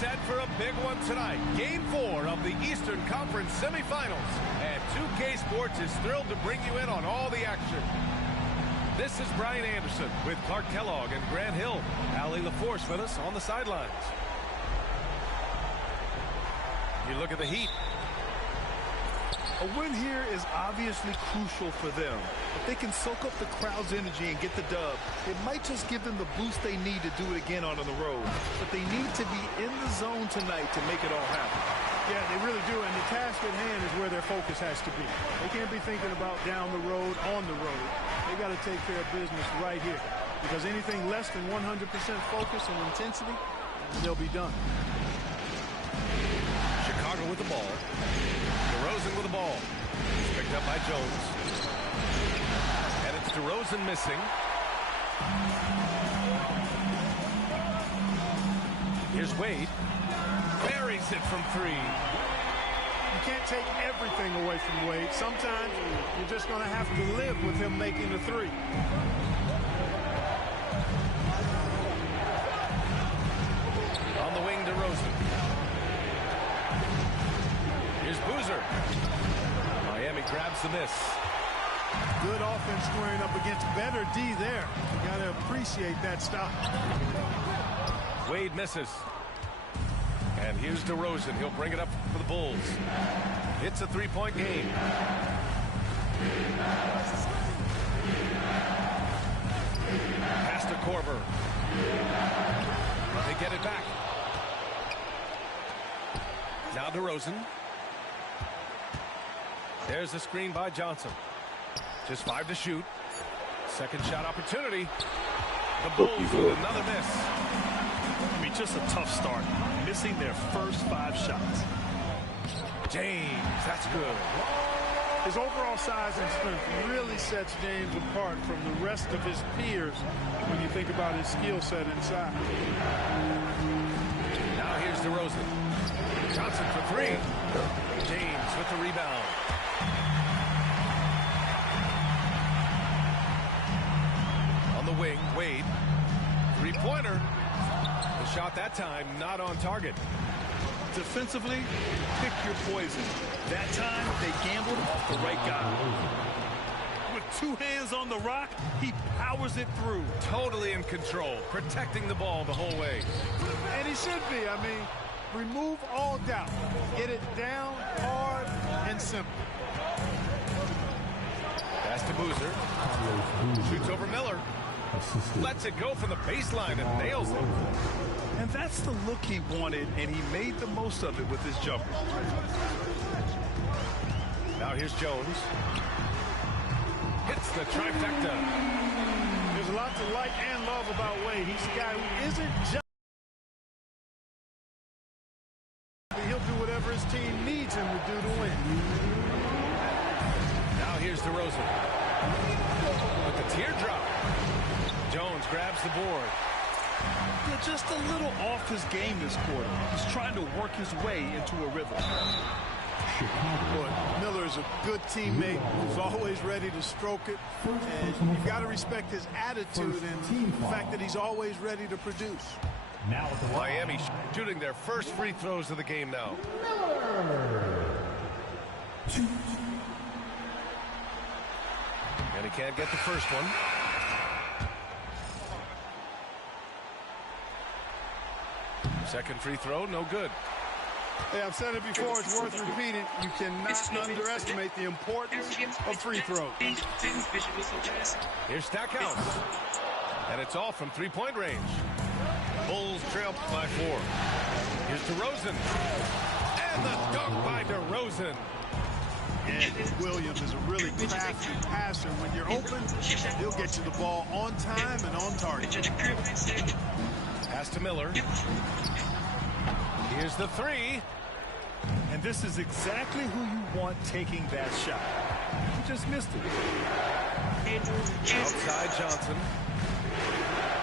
set for a big one tonight. Game 4 of the Eastern Conference semifinals. And 2K Sports is thrilled to bring you in on all the action. This is Brian Anderson with Clark Kellogg and Grant Hill. Allie LaForce with us on the sidelines. You look at the Heat. A win here is obviously crucial for them. If they can soak up the crowd's energy and get the dub, it might just give them the boost they need to do it again on the road. But they need to be in the zone tonight to make it all happen. Yeah, they really do, and the task at hand is where their focus has to be. They can't be thinking about down the road, on the road. They got to take care of business right here, because anything less than 100% focus and intensity, they'll be done. Chicago with the ball. DeRozan with the ball. It's picked up by Jones. And it's DeRozan missing. Here's Wade. Buries it from 3. You can't take everything away from Wade. Sometimes you're just going to have to live with him making the 3. On the wing, DeRozan. Here's Boozer. Miami grabs the miss. Good offense squaring up against better D there. You got to appreciate that stop. Wade misses. And here's DeRozan. He'll bring it up for the Bulls. It's a 3-point game. Pass to Korver. They get it back. Now DeRozan. There's the screen by Johnson. Just 5 to shoot. Second shot opportunity. The Bulls with another miss. I mean, just a tough start. Missing their first 5 shots. James, that's good. His overall size and strength really sets James apart from the rest of his peers when you think about his skill set inside. Now here's DeRozan. Johnson for 3. James with the rebound. On the wing, Wade. 3-pointer. The shot that time not on target. Defensively, pick your poison. That time, they gambled off the right guy. With 2 hands on the rock, he powers it through. Totally in control, protecting the ball the whole way. And he should be. I mean, remove all doubt. Get it down, hard, and simple. Pass to Boozer. Shoots over Miller. Lets it go from the baseline and nails it. And that's the look he wanted, and he made the most of it with his jumper. Now here's Jones. Hits the trifecta. There's a lot to like and love about Wade. He's a guy who isn't just... He'll do whatever his team needs him to do to win. Now here's DeRozan. With the teardrop. Jones grabs the board. Yeah, just a little off his game this quarter. He's trying to work his way into a rhythm. Boy, Miller is a good teammate who's always ready to stroke it. And you've got to respect his attitude and the fact that he's always ready to produce. Miami shooting their first free throws of the game now. And he can't get the first one. Second free throw, no good. Hey, I've said it before, it's worth repeating. You cannot underestimate the importance of free throws. Here's Stackhouse. And it's all from 3-point range. Bulls trail by 4. Here's DeRozan. And the dunk by DeRozan. And Williams is a really crafty passer. When you're open, he'll get you the ball on time and on target. Pass to Miller. Here's the 3. And this is exactly who you want taking that shot. He just missed it. Outside Johnson.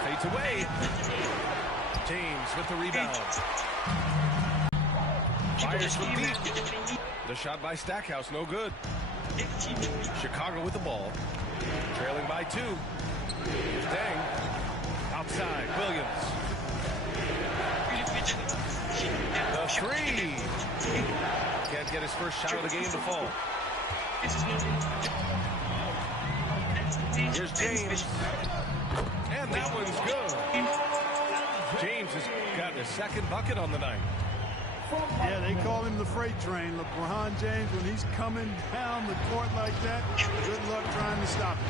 Fades away. James with the rebound. Fires from deep. The shot by Stackhouse, no good. Chicago with the ball. Trailing by 2. Here's Dang. Outside, Williams. The three. Can't get his first shot of the game to fall. Here's James. And that one's good. James has gotten his second bucket on the night. Yeah, they call him the freight train. LeBron James, when he's coming down the court like that, good luck trying to stop him.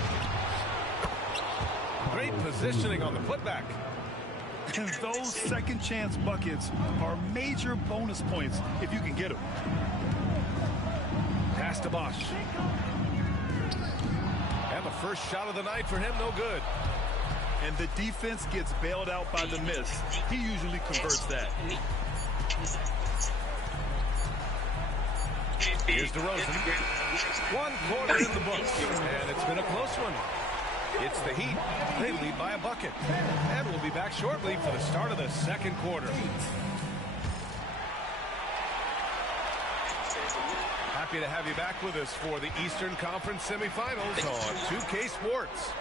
Great positioning on the putback. And those second chance buckets are major bonus points if you can get them. Pass to Bosch. And the first shot of the night for him, no good. And the defense gets bailed out by the miss. He usually converts that. Here's DeRozan. 1 quarter in the books, and it's been a close one. It's the Heat. They lead by a bucket. And we'll be back shortly for the start of the second quarter. Happy to have you back with us for the Eastern Conference semifinals on 2K Sports.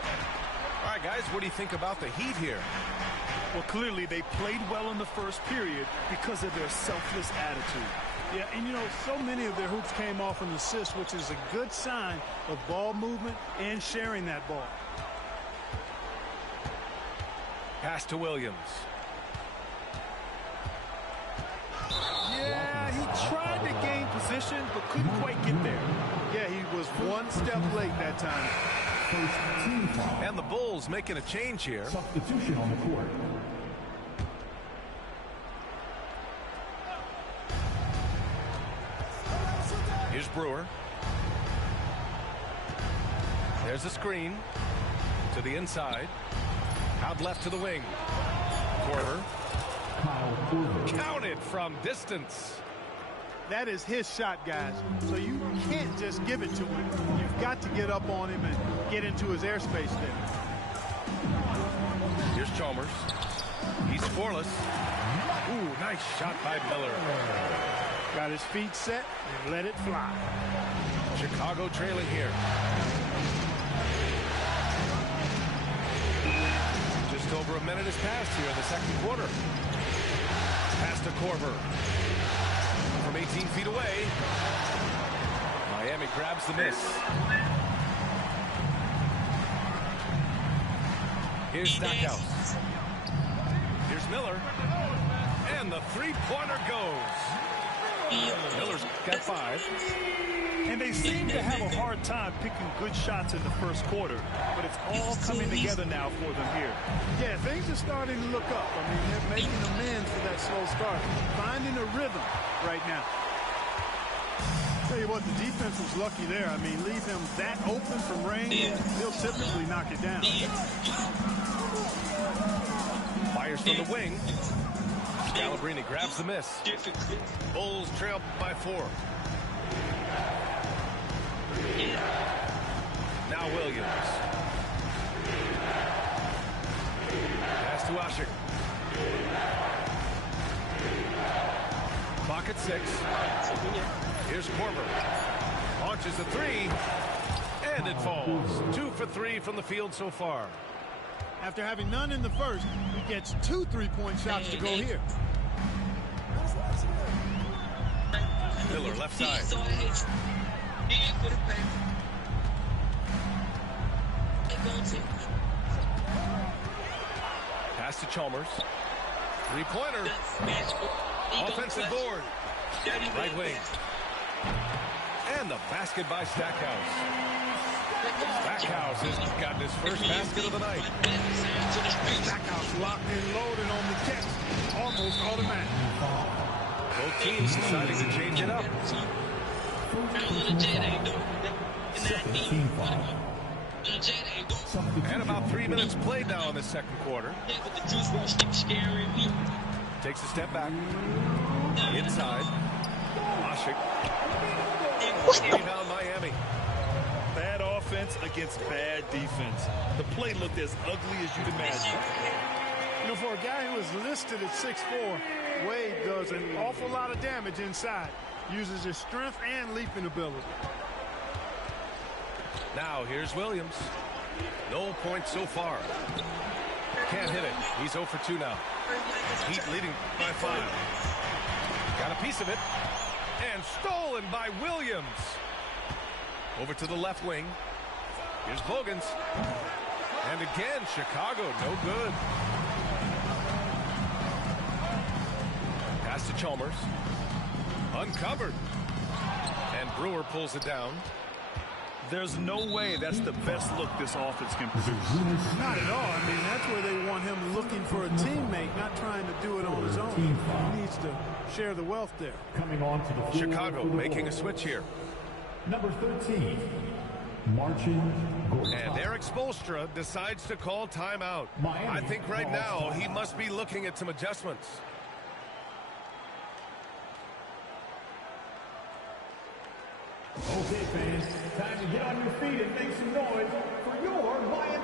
All right, guys, what do you think about the Heat here? Well, clearly they played well in the first period because of their selfless attitude. Yeah, and you know, so many of their hoops came off an assist, which is a good sign of ball movement and sharing that ball. Pass to Williams. Yeah, he tried to gain position, but couldn't quite get there. Yeah, he was one step late that time. And the Bulls making a change here. Substitution on the court. Here's Brewer. There's a screen to the inside. Out left to the wing. Korver. Counted from distance. That is his shot, guys. So you can't just give it to him. You've got to get up on him and get into his airspace there. Here's Chalmers. He's scoreless. Ooh, nice shot by Miller. Got his feet set and let it fly. Chicago trailing here. Just over a minute has passed here in the second quarter. Pass to Korver. From 18 feet away. Miami grabs the miss. Here's Stackhouse. Here's Miller. And the three-pointer goes. Miller's got 5. And they seem to have a hard time picking good shots in the first quarter, but it's all coming together now for them here. Yeah, things are starting to look up. I mean, they're making amends for that slow start, finding a rhythm right now. Tell you what, the defense was lucky there. I mean, leave him that open from range, he'll typically knock it down. Fires from the wing. Scalabrini grabs the miss. Bulls trail by 4. Now Williams. Pass to Asher. Clock at 6. Here's Korver. Launches the 3. And it falls. 2 for 3 from the field so far. After having none in the first, he gets 2 3-point shots to go here. Miller left side. Pass to Chalmers. 3-pointer. Offensive board. Right wing. And the basket by Stackhouse. Stackhouse has gotten his first basket of the night. Stackhouse locked in, loaded on the catch. Almost automatic. Both teams deciding to change it up. And about 3 minutes played now in the second quarter. Takes a step back. Inside. Ashik. Rebound Miami. Bad offense against bad defense. The play looked as ugly as you'd imagine. You know, for a guy who is listed at 6'4", Wade does an awful lot of damage inside. Uses his strength and leaping ability. Now here's Williams. No points so far. Can't hit it. He's 0 for 2 now. Heat leading by 5. Got a piece of it. And stolen by Williams. Over to the left wing. Here's Bogans. And again, Chicago, no good. Pass to Chalmers. Uncovered. And Brewer pulls it down. There's no way that's the best look this offense can produce. Not at all. I mean, that's where they want him looking for a teammate, not trying to do it on his own. He needs to share the wealth there. Coming on to the field Chicago making a switch here. Number 13, marching goal. And Eric Spoelstra decides to call timeout. I think right now he must be looking at some adjustments. Okay, fans, time to get on your feet and make some noise for your Lion.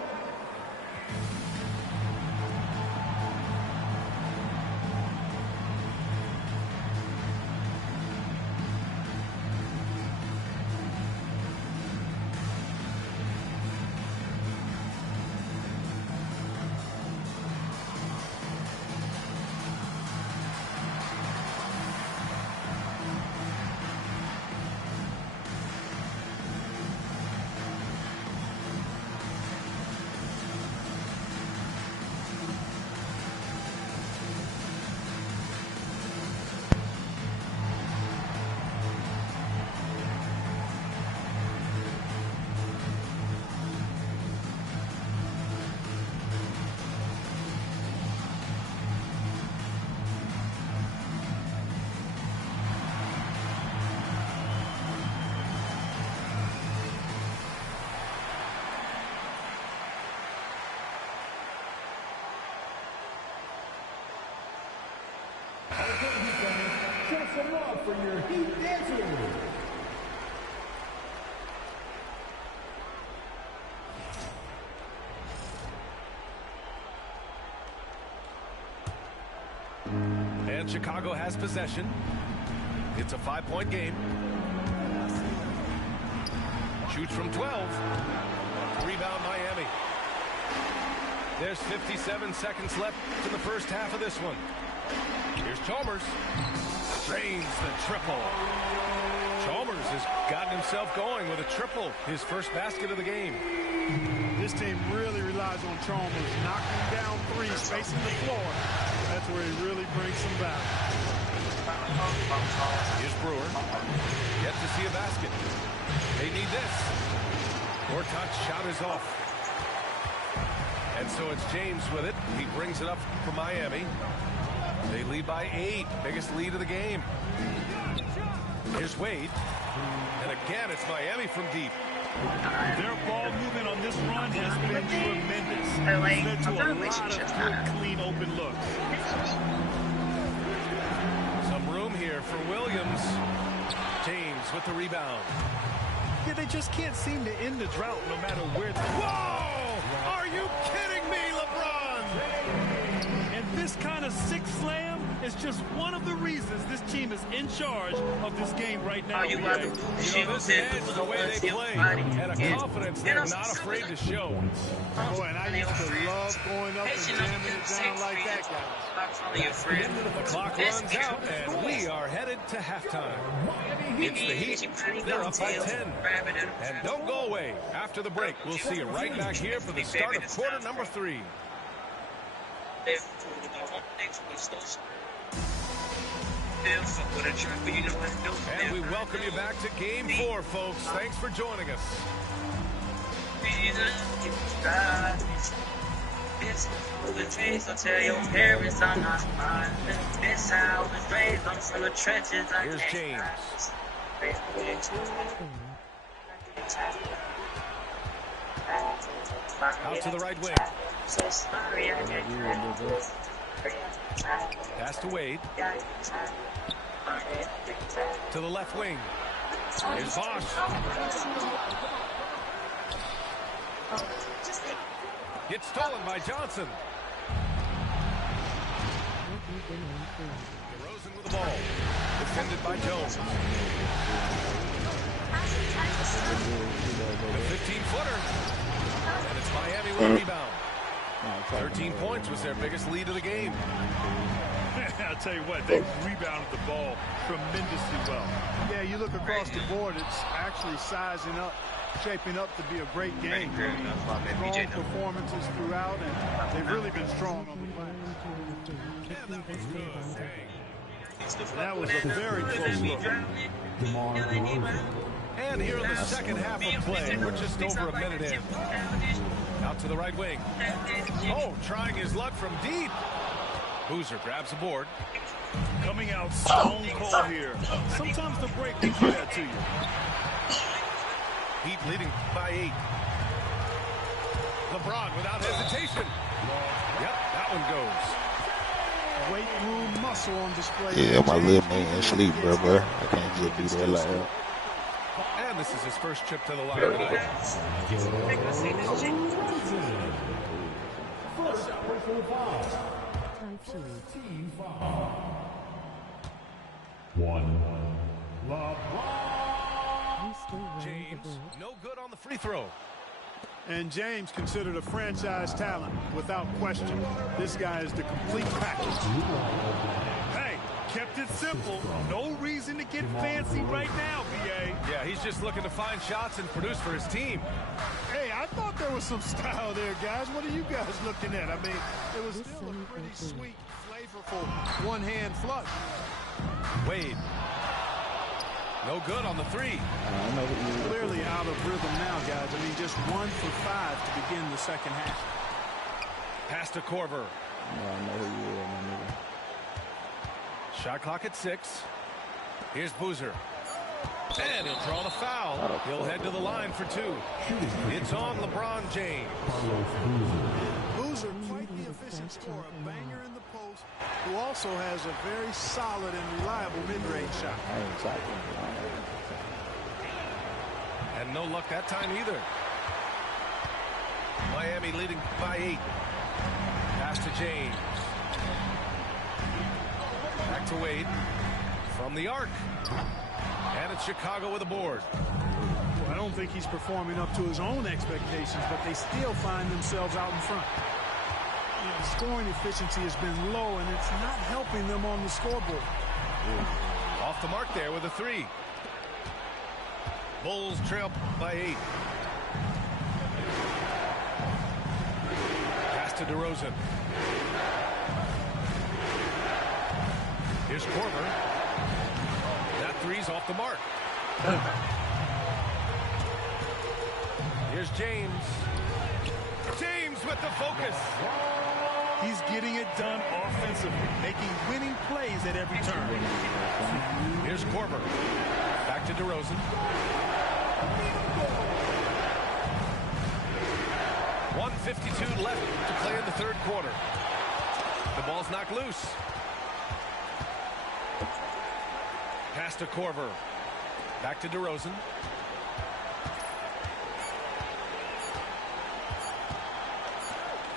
Show some love for your Heat dancers. And Chicago has possession. It's a 5-point game. Shoots from 12. Rebound Miami. There's 57 seconds left in the first half of this one. Here's Chalmers. Drains the triple. Chalmers has gotten himself going with a triple, his first basket of the game. This team really relies on Chalmers knocking down threes, spacing the floor. That's where he really brings some value. Here's Brewer. Yet to see a basket. They need this. Gortat's shot is off. And so it's James with it. He brings it up for Miami. They lead by 8. Biggest lead of the game. Here's Wade. And again, it's Miami from deep. Their ball movement on this run has been tremendous. It's led to a lot of good, clean, open looks. Some room here for Williams. James with the rebound. Yeah, they just can't seem to end the drought no matter where. Whoa! Are you kidding me, LeBron? And this kind of sick slam is just one of the reasons this team is in charge of this game right now. You know, this is the way they play, and a confidence they're not afraid to show. Boy, and I used to love going up and jamming it down like that, guys. The clock runs out, and we are headed to halftime. It's the Heat. They're up by 10. And don't go away. After the break, we'll see you right back here for the start of quarter number 3. And we welcome you back to Game 4, folks. Thanks for joining us. Here's James. Out to the right wing. Pass to Wade. To the left wing. Here's Bosch. Gets stolen by Johnson. DeRozan with the ball. Defended by Jones. The 15-footer. And it's Miami with a rebound. 13 points was their biggest lead of the game. I'll tell you what, they rebounded the ball tremendously well. Yeah, you look across the board, it's actually sizing up, shaping up to be a great game. Strong performances throughout, and they've really been strong on the glass. That was a very close look. And here in the second half of play, we're just over a minute in. Out to the right wing. Oh, trying his luck from deep. Boozer grabs the board. Coming out stone cold here. Sometimes the break can do that to you. Heat leading by 8. LeBron without hesitation. Yep, that one goes. Weight room muscle on display. Yeah, my little man in sleep, bro. I can't just be there like that. And this is his first trip to the line. James, no good on the free throw. And James considered a franchise talent, without question. This guy is the complete package. Hey, kept it simple. No reason to get fancy right now, BA. Yeah, he's just looking to find shots and produce for his team. Hey, I thought there was some style there, guys. What are you guys looking at? I mean, it was still a pretty sweet, flavorful one-hand flush. Wade. No good on the 3. Clearly out of rhythm now, guys. I mean, just 1 for 5 to begin the second half. Pass to Korver. Shot clock at 6. Here's Boozer. And he'll draw the foul. He'll head to the line for 2. It's on LeBron James. Boozer, quite the efficient scorer. A banger in the post, who also has a very solid and reliable mid-range shot. And no luck that time either. Miami leading by 8. Pass to James. Back to Wade. From the arc. And it's Chicago with a board. Well, I don't think he's performing up to his own expectations, but they still find themselves out in front. You know, the scoring efficiency has been low, and it's not helping them on the scoreboard. Off the mark there with a 3. Bulls trail by 8. Pass to DeRozan. Here's Korver. That 3's off the mark. Here's James. James with the focus. He's getting it done offensively, making winning plays at every turn. Here's Korver. Back to DeRozan. 1:52 left to play in the third quarter. The ball's knocked loose. Pass to Korver. Back to DeRozan.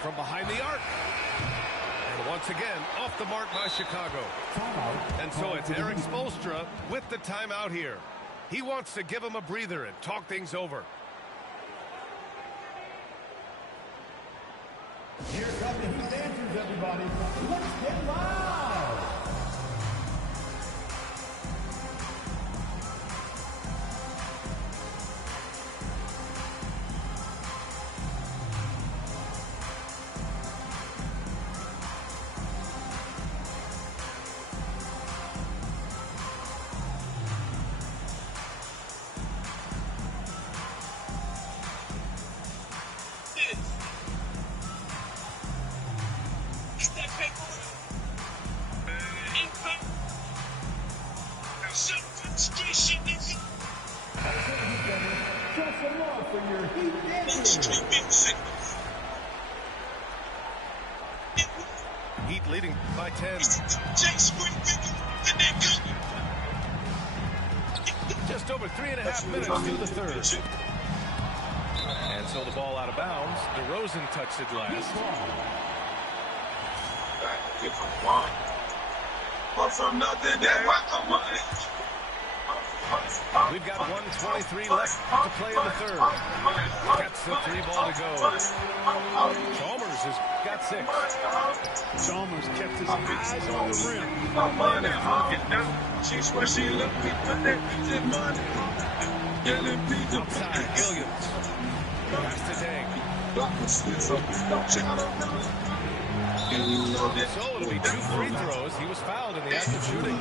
From behind the arc. And once again, off the mark by Chicago. And so it's Eric Spoelstra with the timeout here. He wants to give him a breather and talk things over. Here come the Heat dancers, everybody. Let's get loud. Heat leading by 10. Just over 3.5 minutes through the third. And so the ball out of bounds. DeRozan touched it last. But from nothing, that's why I'm We've got 1:23 left to play in the third. Gets the 3 ball to go. Chalmers has got 6. Chalmers kept his eyes on the rim. Outside, Williams. Pass to Dang. So it'll be 2 free throws. He was fouled in the act of shooting.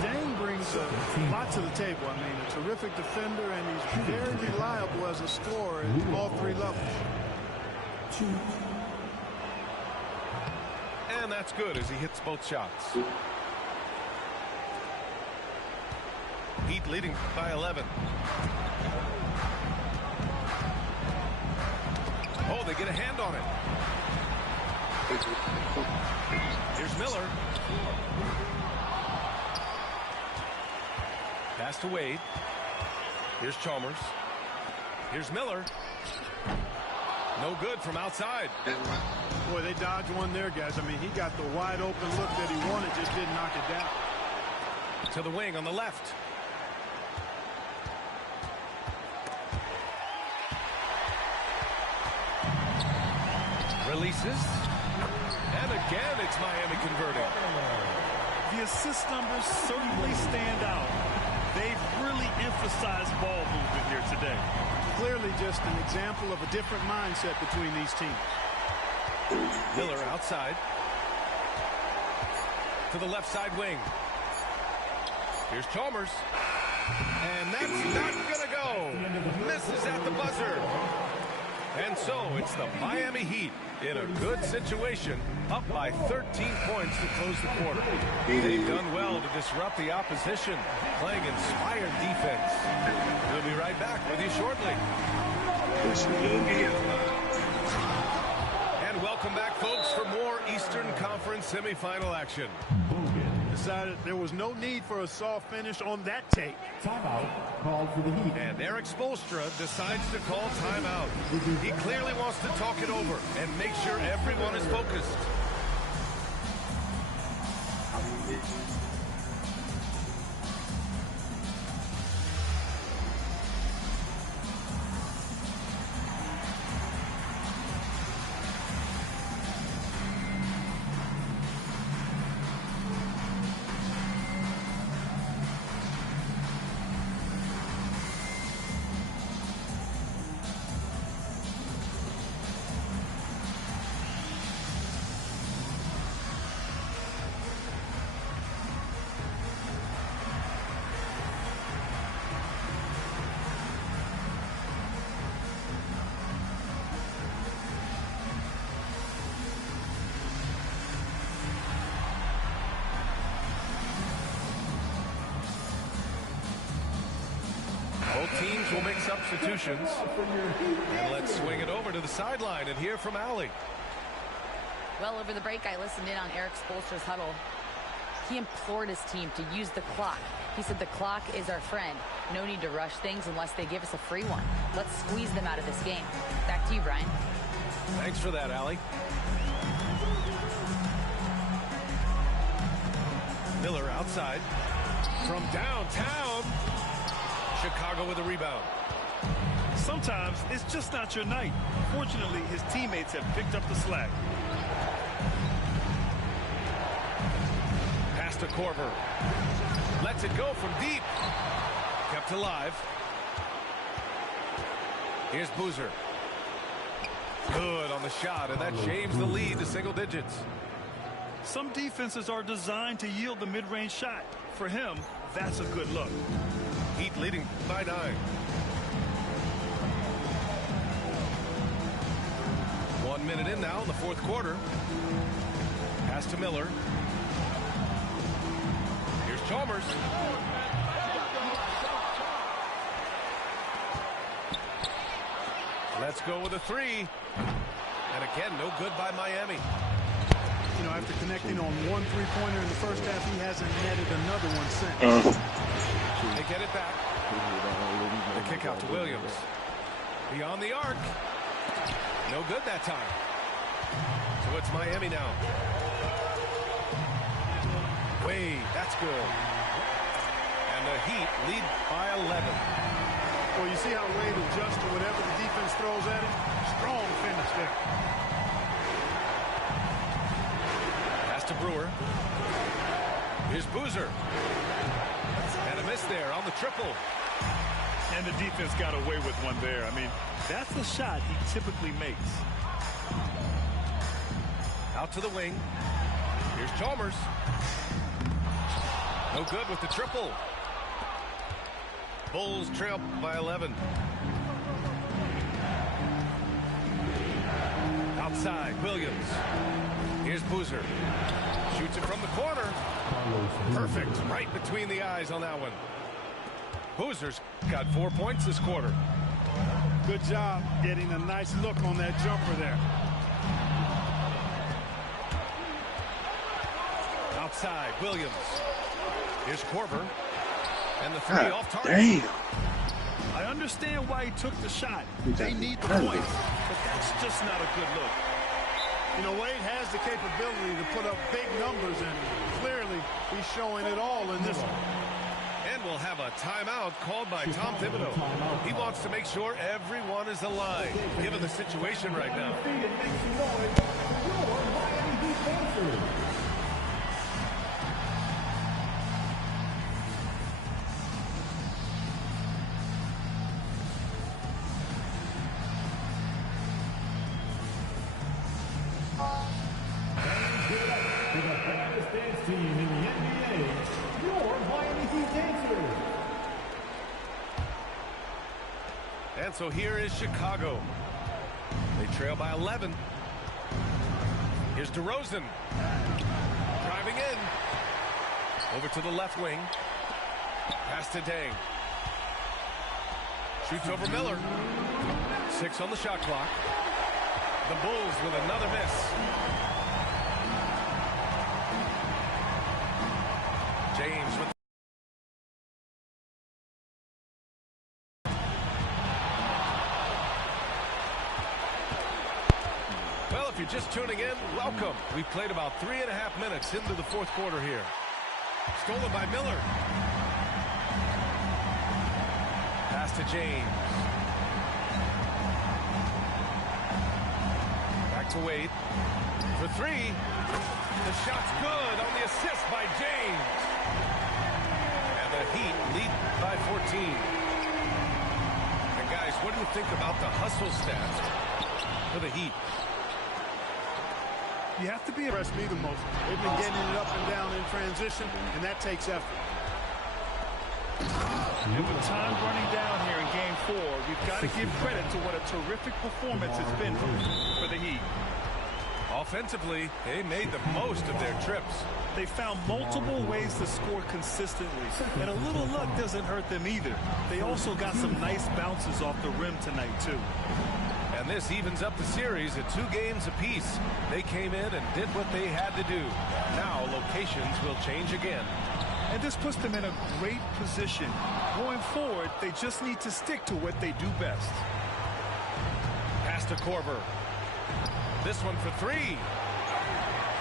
Dang brings a lot to the table. I mean, a terrific defender, and he's very reliable as a scorer at all 3 levels. And that's good as he hits both shots. Heat leading by 11. Oh, they get a hand on it. Here's Miller. Pass to Wade. Here's Chalmers. Here's Miller. No good from outside. Boy, they dodged one there, guys. I mean, he got the wide open look that he wanted, just didn't knock it down. To the wing on the left. Releases. And again, it's Miami converting. The assist numbers certainly stand out. They've really emphasized ball movement here today. Clearly just an example of a different mindset between these teams. Miller outside. To the left side wing. Here's Chalmers. And that's not going to go. Misses at the buzzer. And so it's the Miami Heat in a good situation, up by 13 points to close the quarter. They've done well to disrupt the opposition, playing inspired defense. We'll be right back with you shortly. And welcome back, folks, for more Eastern Conference semifinal action. Decided there was no need for a soft finish on that take. Timeout called for the Heat. And Eric Spoelstra decides to call timeout. He clearly wants to talk it over and make sure everyone is focused. Both teams will make substitutions. And let's swing it over to the sideline and hear from Allie. Well, over the break, I listened in on Eric Spoelstra's huddle. He implored his team to use the clock. He said the clock is our friend. No need to rush things unless they give us a free one. Let's squeeze them out of this game. Back to you, Brian. Thanks for that, Allie. Miller outside. From downtown. Chicago with a rebound. Sometimes it's just not your night. Fortunately, his teammates have picked up the slack. Pass to Korver. Lets it go from deep. Kept alive. Here's Boozer. Good on the shot, and that shaves the lead to single digits. Some defenses are designed to yield the mid-range shot. For him, that's a good look. Heat leading by 9. 1 minute in now in the fourth quarter. Pass to Miller. Here's Chalmers. Let's go with a 3. And again, no good by Miami. You know, after connecting on one three-pointer in the first half, he hasn't netted another one since. They get it back. The kick out to Williams. Beyond the arc. No good that time. So it's Miami now. Wade, that's good. the Heat lead by 11. Well, you see how Wade adjusts to whatever the defense throws at him? Strong finish there. Pass to Brewer. Here's Boozer. And a miss there on the triple. And the defense got away with one there. I mean, that's the shot he typically makes. Out to the wing. Here's Chalmers. No good with the triple. Bulls trail by 11. Outside, Williams. Here's Boozer. Shoots it from the corner. Perfect. Right between the eyes on that one. Boozer's got 4 points this quarter. Good job getting a nice look on that jumper there. Outside, Williams. Here's Korver. And the three off target. Damn. I understand why he took the shot. They need the points, but that's just not a good look. You know, Wade has the capability to put up big numbers, and clearly he's showing it all in this one. And we'll have a timeout called by Tom Thibodeau. He wants to make sure everyone is aligned, given the situation right now. Team in the NBA, your Miami Heat Dancers. And so here is Chicago. They trail by 11. Here's DeRozan. Driving in. Over to the left wing. Pass to Deng. Shoots over Miller. 6 on the shot clock. The Bulls with another miss. James with well, if you're just tuning in, welcome. We've played about 3.5 minutes into the fourth quarter here. Stolen by Miller. Pass to James. Back to Wade. For 3. The shot's good on the assist by James. And the Heat lead by 14. And guys, what do you think about the hustle stats for the Heat? You have to be impressed me the most. They've been getting it up and down in transition, and that takes effort. And with time running down here in Game 4, we've got to give credit to what a terrific performance it's been for the Heat. Offensively, they made the most of their trips. They found multiple ways to score consistently, and a little luck doesn't hurt them either. They also got some nice bounces off the rim tonight, too. And this evens up the series at 2 games apiece. They came in and did what they had to do. Now locations will change again. And this puts them in a great position. Going forward, they just need to stick to what they do best. Pass to Korver. This one for 3.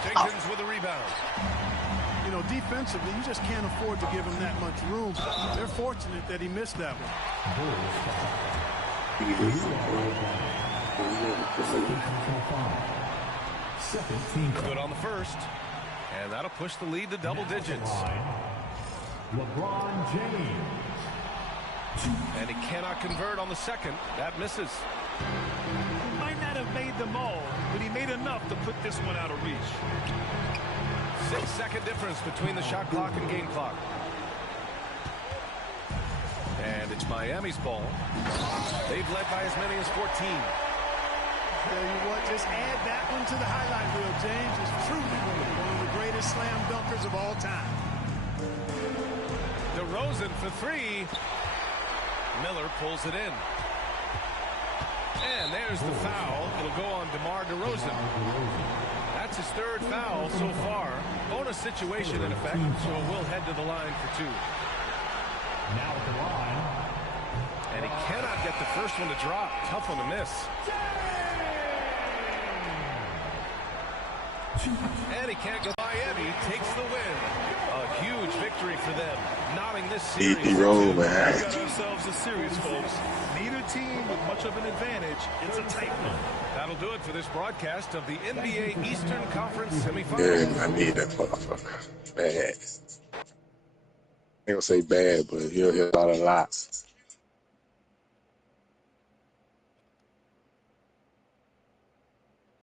Jenkins with a rebound. You know, defensively, you just can't afford to give him that much room. They're fortunate that he missed that one. Good on the first. And that'll push the lead to double digits. LeBron James. And he cannot convert on the second. That misses. Might not have made them all, but he made enough to put this one out of reach. 6-second difference between the shot clock and game clock. And it's Miami's ball. They've led by as many as 14. Tell you what, just add that one to the highlight reel. James is truly one of the greatest slam dunkers of all time. DeRozan for 3. Miller pulls it in. And there's the foul. It'll go on DeMar DeRozan. That's his 3rd foul so far. Bonus situation in effect, so we'll head to the line for 2. Now at the line. And he cannot get the first one to drop. Tough one to miss. And he can't go. Miami takes the win. A huge victory for them, knotting this Easy series. roll, man. We got ourselves a series, folks. Neither team with much of an advantage. It's a tight one. That'll do it for this broadcast of the NBA Eastern Conference semifinals. Good. I need that motherfucker. Bad. I ain't gonna say bad, but he'll hit out a lot.